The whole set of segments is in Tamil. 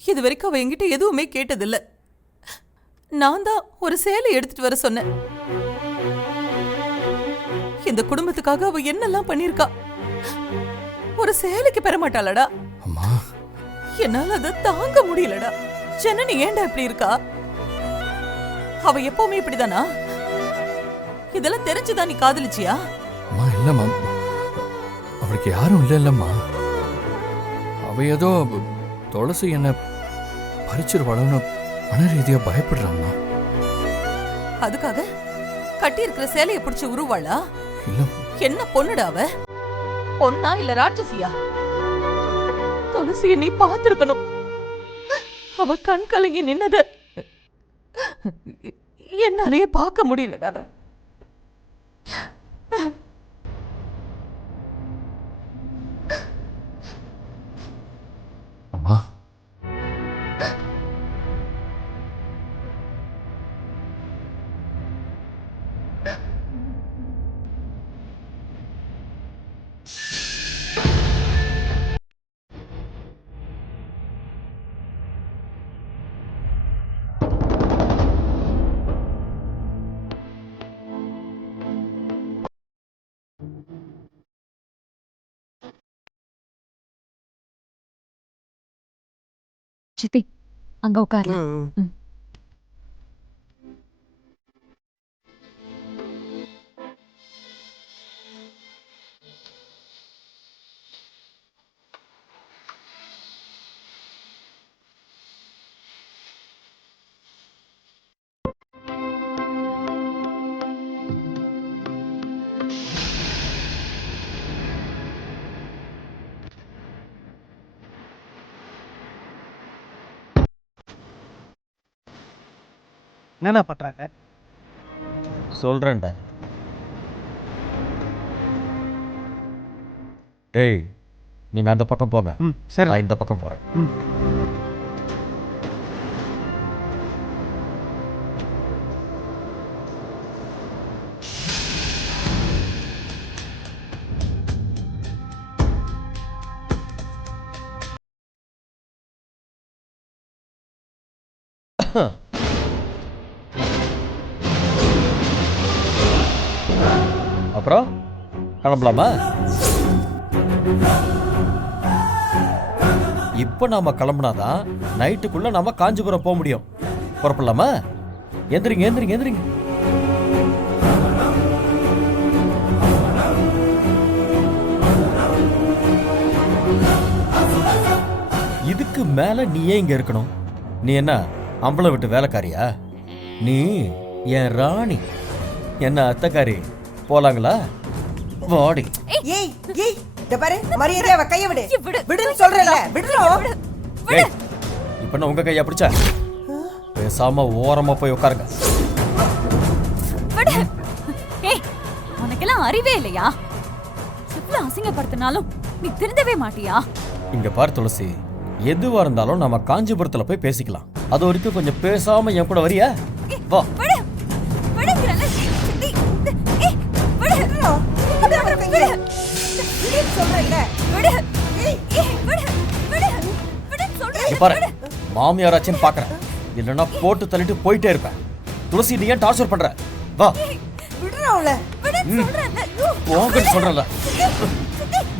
இது வரைக்கும் அவ என்கிட்ட எதுவுமே கேட்டதில்ல. நான் தான் ஒரு சேலை எடுத்துட்டு வர சொன்னேன். இந்த குடும்பத்துக்காக அவ என்னெல்லாம் பண்ணிருக்கா. ஒரு சேலைக்கு பெற மாட்டாளடா. அம்மா, என்னால அதை தாங்க முடியலடா. ஜனனி ஏன்டா இப்படி இருக்கா? அவ எப்பவுமே இப்படிதானா? இதெல்லாம் தெரிஞ்சுதான் நீ காதலிச்சியா? அம்மா இல்லம்மா, அவளுக்கு யாரும் இல்லைல்லம்மா. அவ ஏதோ துளசி என்ன பறிச்சிருவாளோன்னு மன ரீதியா பயப்படுறாம்மா. அதுக்காக கட்டி இருக்கிற சேலையை பிடிச்சு உருவாளா? இல்ல. என்ன பொண்ணுடா அவ? பொண்ணா இல்ல ராட்சசியா? துளசிய நீ பார்த்திருக்கணும். அவ கண் கலங்கி நின்னத என்னாலேயே பார்க்க முடியலடா. அம்மா, சித்தி அங்க உட்காரலாம். என்னண்ணா பண்றாங்க? சொல்றேன்டா. டேய், நீங்க அந்த பக்கம் போங்க, சரி. நான் இந்த பக்கம் போறேன். அப்புறம் கிளம்பலாமா? இப்ப நாம கிளம்புனாதான் நைட்டுக்குள்ள நாம காஞ்சிபுரம் போக முடியும். புறப்படலாமா? எந்திரிங்க எந்திரிங்க எந்திரிங்க. இதுக்கு மேல நீ ஏன் இங்க இருக்கணும்? நீ என்ன அம்பளை விட்டு வேலைக்காரியா? நீ என் ராணி, என்ன அத்தக்காரி. போலாங்களா? வாடி. ஏய் ஏய், இத பாரு, மரியாதையா கைய விடு. விடுன்னு சொல்றல, விடுறோம். ஏய், இப்ப நான் உங்க கைய பிடிச்சா பேசாம ஓரமா போய் உட்காருங்க. விடு. ஏய், உனக்கெல்லாம் அறிவே இல்லையா? இவ்ளோ அசிங்கப்படுத்தினாலும் நீ திருந்தவே மாட்டியா? இங்க பார் துளசி, எதுவா இருந்தாலும் நம்ம காஞ்சிபுரத்துல போய் பேசிக்கலாம். அது வரைக்கும் கொஞ்சம் பேசாம என் கூட வரியா? வா. விடு. விடுங்கறல. சித்தி. ஏய், விடு. விடு அவர் கைய. விடுன்னு சொல்றல. விடு. ஏய், விடு. விடு. விடு சொல்றேன். இங்க பாரு, மாமியாராச்சுன்னு பாக்குறேன், இல்லன்னா போட்டு தள்ளிட்டு போயிட்டே இருப்பேன். துளசி, நீ ஏன் டார்ச்சர் பண்ற? வா. விடுறோம்ல. விடு சொல்றேன்ல. போங்கன்னு சொல்றல.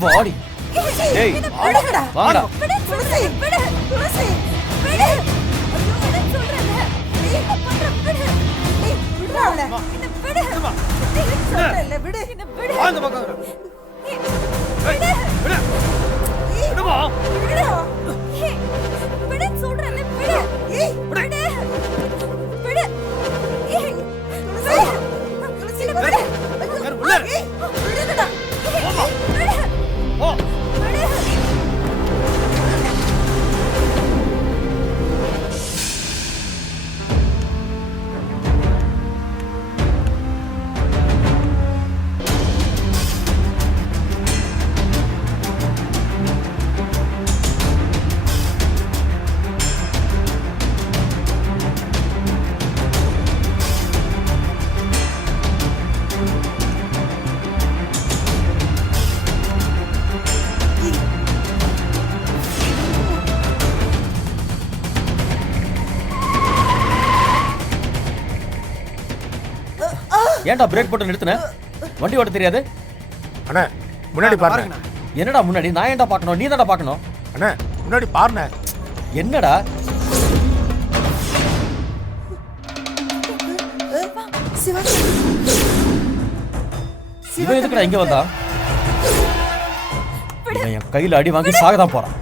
வாடி. ஏய், விடுங்கடா. வாடா. விடு துளசி. விடு. துளசி. விடு. விடு சொல்றேன்ல. என்ன பண்ற? விடு. ஏய், விடுறோம்ல. என்ன விடு. சொல்றல, விடு. என்ன விடு. அந்த பக்கம் வர. விடு. விடு. ஏய், விடுமா? விடுறோம். ஏய், விடு சொல்றேன்ல. விடு. ஏய், விடு. விடு. ஏய், துளசி, விடு. ஏய், விடுங்கடா. விடு. ஓ. விடு. ஏன்டா பிரேக் போட்டு நிறுத்தின? வண்டி ஓட்ட தெரியாது? அண்ணே முன்னாடி பாருங்க. என்னடா முன்னாடி? நான் ஏன்டா பார்க்கணும்? நீ தான்டா பார்க்கணும். அண்ணே முன்னாடி பாருங்க. என்னடா சிவா இவன் எதுக்குடா இங்க வந்தா? இவன் என் கையில அடி வாங்கி சாகதான் போறான்.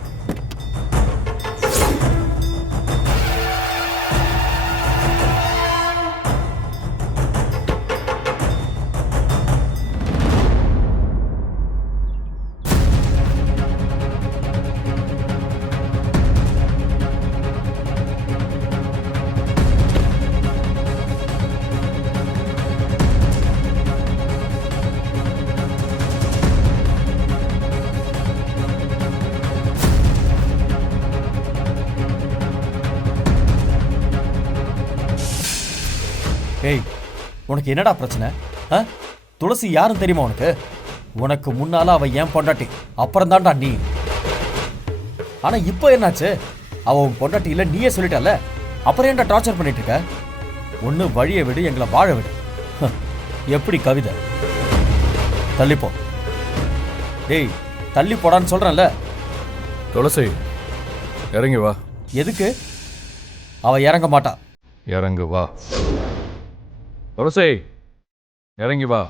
ஏய், உனக்கு என்னடா பிரச்சனை? துளசி யாரும் தெரியுமா உனக்கு? உனக்கு முன்னால அவ ஏன் பொண்டாட்டி, அப்புறம் தான்டா நீ. ஆனா இப்போ என்னாச்சு? அவ உன் பொண்டாட்டி இல்ல நீயே சொல்லிட்டல, அப்புறம் ஏன்டா டார்ச்சர் பண்ணிட்டு இருக்க? ஒண்ணு வழியை விடு, எங்களை வாழ விடு. எப்படி கவிதை? தள்ளிப்போ. டேய் தள்ளி போடான்னு சொல்றேன்ல. துளசி இறங்கி வா. எதுக்கு? அவ இறங்க மாட்டா. இறங்கு வா. துளசி இறங்கி வா.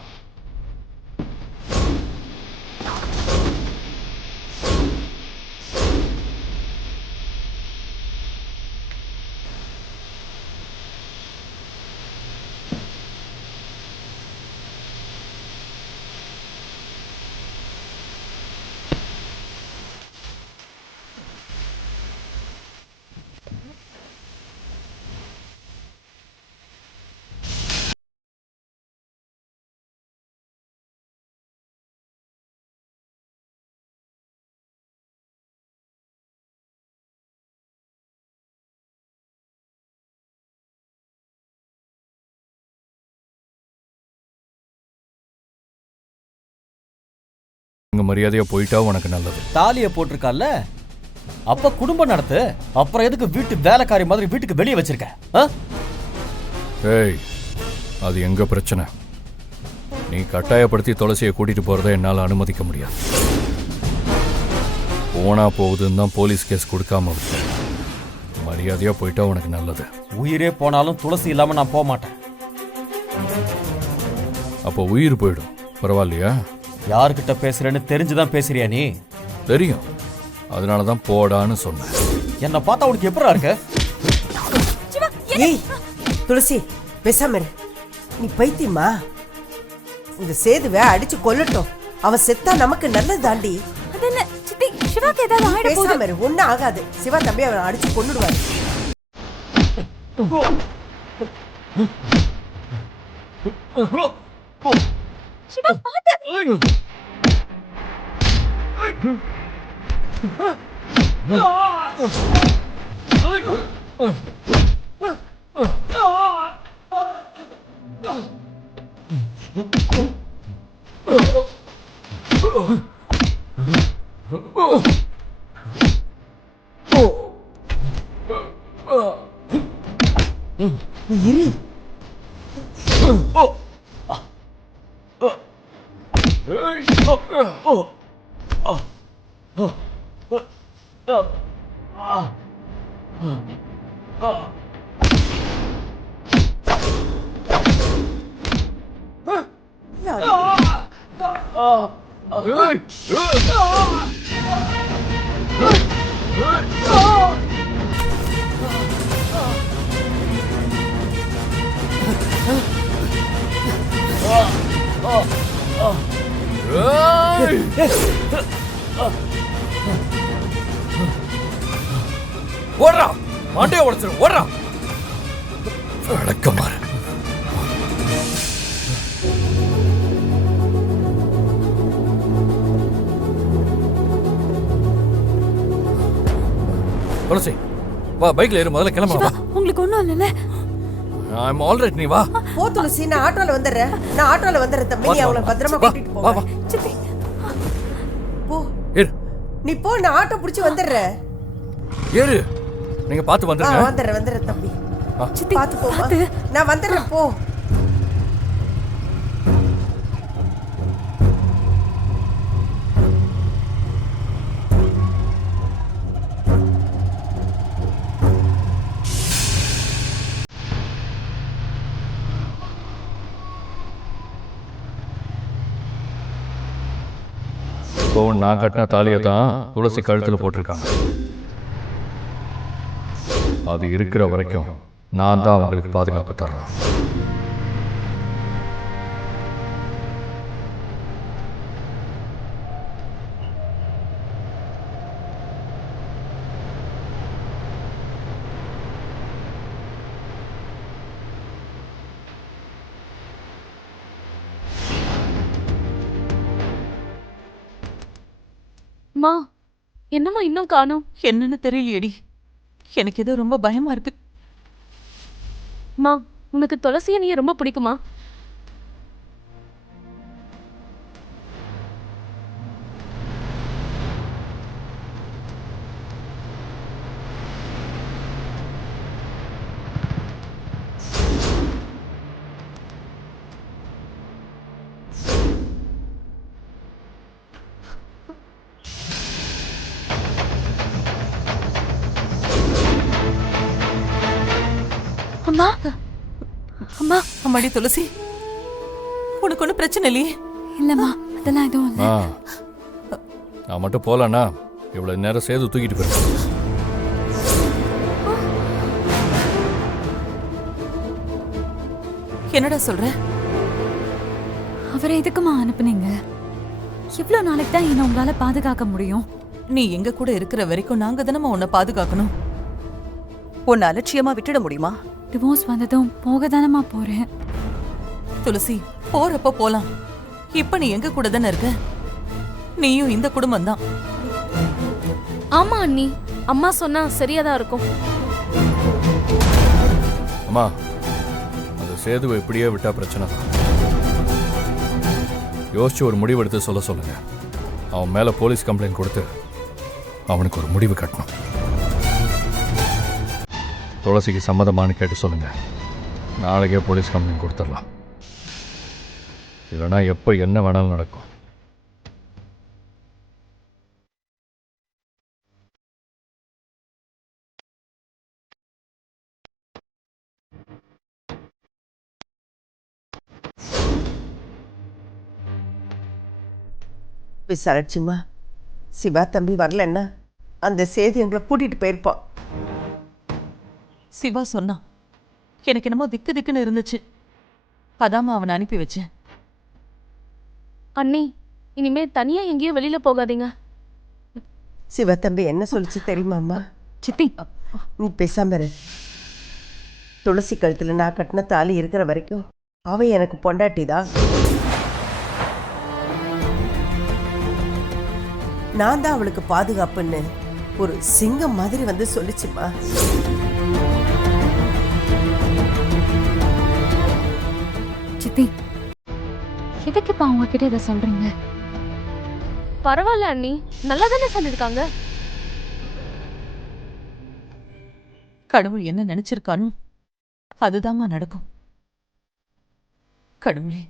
உங்க மரியாதையா போயிட்டா உனக்கு நல்லது. தாலியை போட்டிருக்கால, அப்ப குடும்பம் நடத்து. அப்புறம் எதுக்கு வீட்டு வேலைக்காரி மாதிரி வீட்டுக்கு வெளியே வச்சிருக்க? ஏய், அது எங்க பிரச்சனை. நீ கட்டாயப்படுத்தி துளசியை கூட்டிட்டு போறதை என்னால அனுமதிக்க முடியாது. போனா போகுதுன்னு தான் போலீஸ் கேஸ் கொடுக்காம விட்டேன். மரியாதையா போயிட்டா உனக்கு நல்லது. உயிரே போனாலும் துளசி இல்லாம நான் போக மாட்டேன். அப்போ உயிர் போயிடும், பரவாயில்லையா? யாருக்கிட்ட பேசுறேன்னு தெரிஞ்சுதான் பேசுறியா நீ? தெரியும், அதனாலதான் போடான்னு சொன்னேன். என்ன பார்த்தா உனக்கு எப்படா இருக்க? ஏய் துளசி பேசாம இரு. நீ பைத்தியமா? இந்த சேதுவை அடிச்சு கொல்லட்டும். அவன் செத்தா நமக்கு நல்லது தாண்டி. அதென்ன சித்தி, சிவாக்கு ஏதாவது ஆயிட போகுது. பேசாம இரு, ஒண்ணும் ஆகாது. சிவா தம்பி அவனை அடிச்சு கொன்னுடுவாரு. சிவா பாத்து. இரு. ஓடுறா, மாட்டே உடைச்சிரு, ஓடுறா. அடக்கமாறு. துளசி வா, பைக்ல ஏறு, முதல்ல கிளம்பலாம். உங்களுக்கு ஒண்ணும் இல்லைல்ல? I'm all right, நீ வா. போ துளசி, நான் ஆட்டோல வந்துடுறேன். நான் ஆட்டோல வந்துடுறேன் தம்பி. நீ அவளை பத்திரமா கூட்டிட்டு வா போ. வா. சித்தி போ ஏறு நீ போ, நான் ஆட்டோ பிடிச்சு வந்துடுறேன். ஏறு. நீங்க பாத்து வந்துருங்க. வந்துடுறேன் தம்பி. சித்தி பாத்து போ. பாத்து. நான் வந்துடுறேன், போ. இப்போவும் நான் கட்டின தாலியை தான் துளசி கழுத்தில் போட்டிருக்காங்க. அது இருக்கிற வரைக்கும் நான் தான் அவங்களுக்கு பாதுகாப்பு தர்றேன். மா, என்னம்மா இன்னும் காணோம்? என்னன்னு தெரியலையேடி, எனக்கு ஏதோ ரொம்ப பயமா இருக்கு. மா, உனக்கு துளசி அணியை ரொம்ப பிடிக்குமா? அம்மா, அம்மா, அம்மாடி துளசி, உனக்கு ஒன்றும் பிரச்சனை இல்லையே? இல்லம்மா, அதெல்லாம் எதுவும் இல்லை. நான் மட்டும் போகலன்னா இவ்வளோ நேரம் சேது தூக்கிட்டு போயிருக்கேன். என்னடா சொல்ற? அவரை எதுக்குமா அனுப்புனீங்க? எவ்வளோ நாளைக்கு தான் என்ன உங்களால பாதுகாக்க முடியும்? நீ எங்க கூட இருக்கிற வரைக்கும் நாங்க தானம்மா உன்னை பாதுகாக்கணும். உன்னை அலட்சியமா விட்டுட முடியுமா? டிவோர்ஸ் வந்ததும் போக தானம்மா போறேன். துளசி, போறப்ப போலாம். இப்ப நீ எங்க கூட தானே இருக்க. நீயும் இந்த குடும்பம் தான். ஆமா அண்ணி, அம்மா சொன்னா சரியாதான் இருக்கும். அம்மா, அந்த சேதுவை இப்படியே விட்டா பிரச்சனை தான். யோசிச்சு ஒரு முடிவு எடுத்து சொல்ல சொல்லுங்க. அவன் மேல போலீஸ் கம்ப்ளைண்ட் கொடுத்து அவனுக்கு ஒரு முடிவு கட்டணும். துளசிக்கு சம்மதமானு கேட்டு சொல்லுங்க. நாளைக்கே போலீஸ் கம்ப்ளைண்ட் கொடுத்துடலாம். இல்லைன்னா எப்போ என்ன வேணாலும் நடக்கும். விசாரிச்சுமா, சிவா தம்பி வரலன்னா அந்த சேது எங்களை கூட்டிட்டு போயிருப்பான். சிவா சொன்னான். எனக்கு என்னமோ திக்கு திக்குன்னு இருந்துச்சு. அதாம்மா அவனை அனுப்பி வச்சேன். அண்ணி, இனிமே தனியா எங்கேயும் வெளியில போகாதீங்க. சிவா தம்பி என்ன சொல்லிச்சு தெரியுமாம்மா? சித்தி, நீ பேசாம இரு. துளசி கழுத்துல நான் கட்டின தாலி இருக்கிற வரைக்கும் அவ எனக்கு பொண்டாட்டிதான். நான் தான் அவளுக்கு பாதுகாப்புன்னு ஒரு சிங்கம் மாதிரி வந்து சொல்லிச்சுமா. சித்தி, எதுக்குப்பா உங்ககிட்ட இதை சொல்றீங்க? பரவாயில்ல அண்ணி, நல்லா தானே சொல்லிருக்காங்க. கடவுள் என்ன நினைச்சிருக்கானோ அதுதாம்மா நடக்கும். கடவுளே,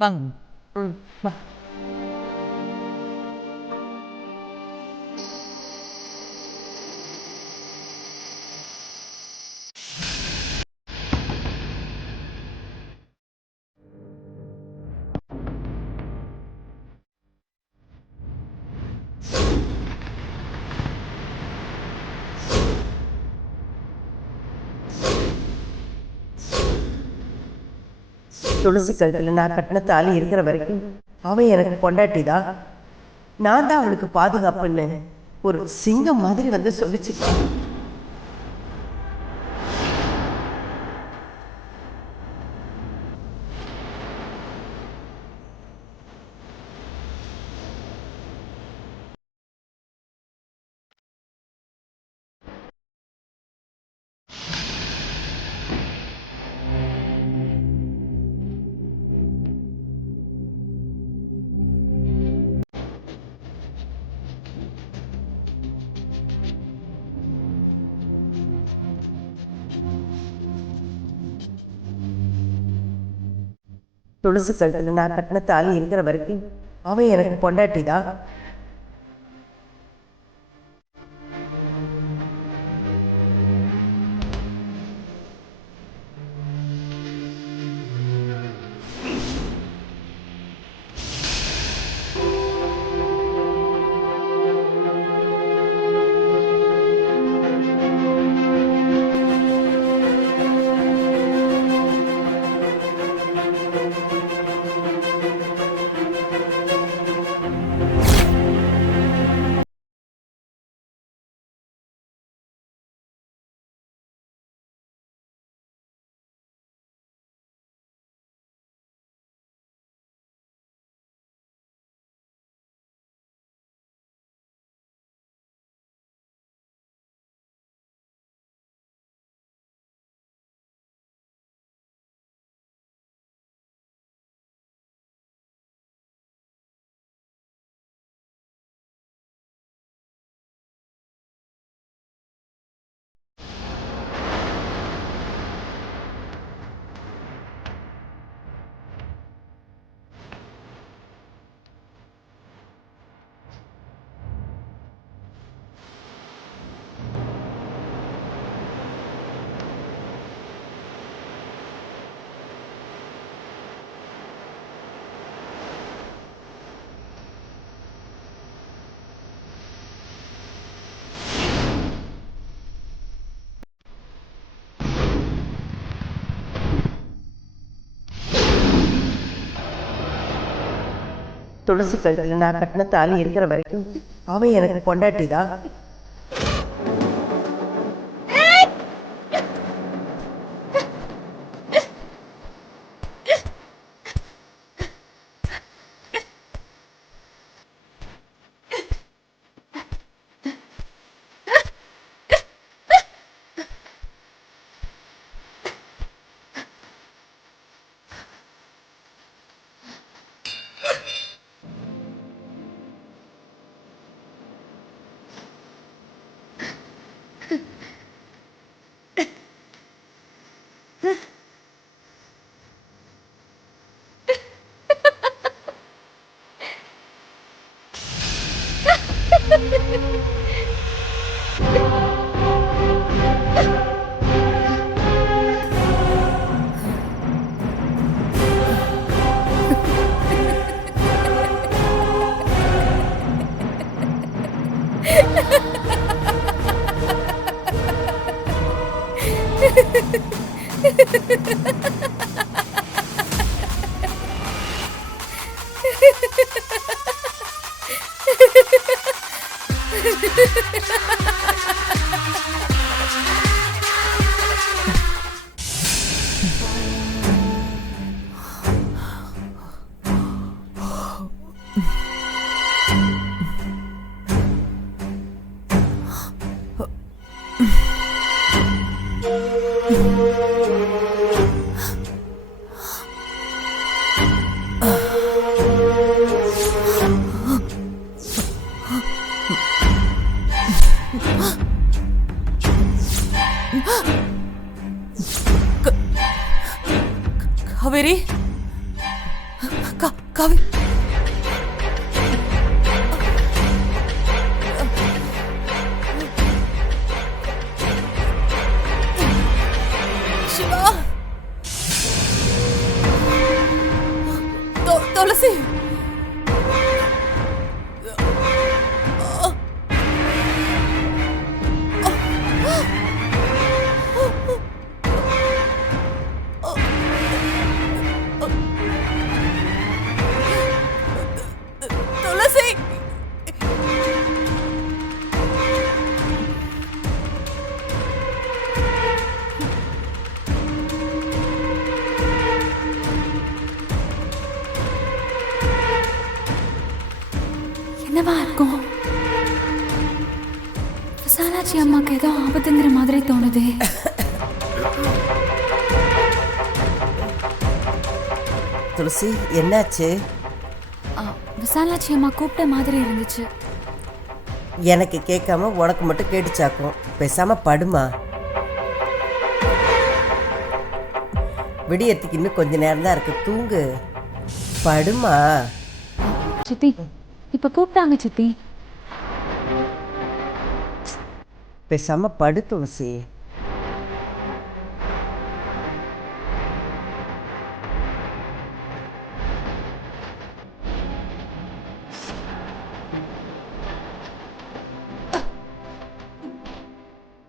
வாங்க. வா. துளசி கழுத்துல நான் கட்டின தாலி இருக்கிற வரைக்கும் அவன் எனக்கு பொண்டாட்டிதான். நான் தான் அவளுக்கு பாதுகாப்புன்னு ஒரு சிங்கம் மாதிரி வந்து சொல்லிச்சுப்பா. துளசி கழுத்தில் நான் கட்டின தாலி இருக்கிற வரைக்கும் அவன் எனக்கு பொண்டாட்டிதான். துளசி கழுத்தில் நான் கட்டின தாலி இருக்கிற வரைக்கும் அவன் எனக்கு பொண்டாட்டிதான். காவேரி, காவேரி, சிவா, துளசி, துளசி. என்னவா இருக்கும்? விசாலாட்சி அம்மாக்கு ஏதோ ஆபத்துங்கிற மாதிரி தோணுதே. துளசி, என்னாச்சு? விசாலாட்சி அம்மா கூப்பிட்ட மாதிரி இருந்துச்சு. எனக்கு கேட்காம உனக்கு மட்டும் கேட்டுச்சாக்கும். பேசாம படுமா. விடியறதுக்கு இன்னும் கொஞ்ச நேரம் தான் இருக்கு, தூங்கு. படுமா. சித்தி இப்ப கூப்பிட்டாங்க சித்தி. பேசாம படு துளசி.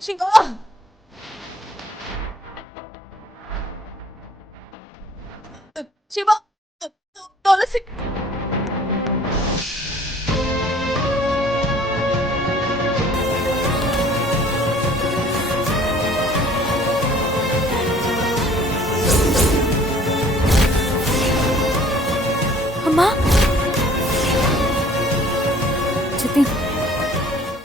சிவா சிவா துளசி அம்மா சித்தி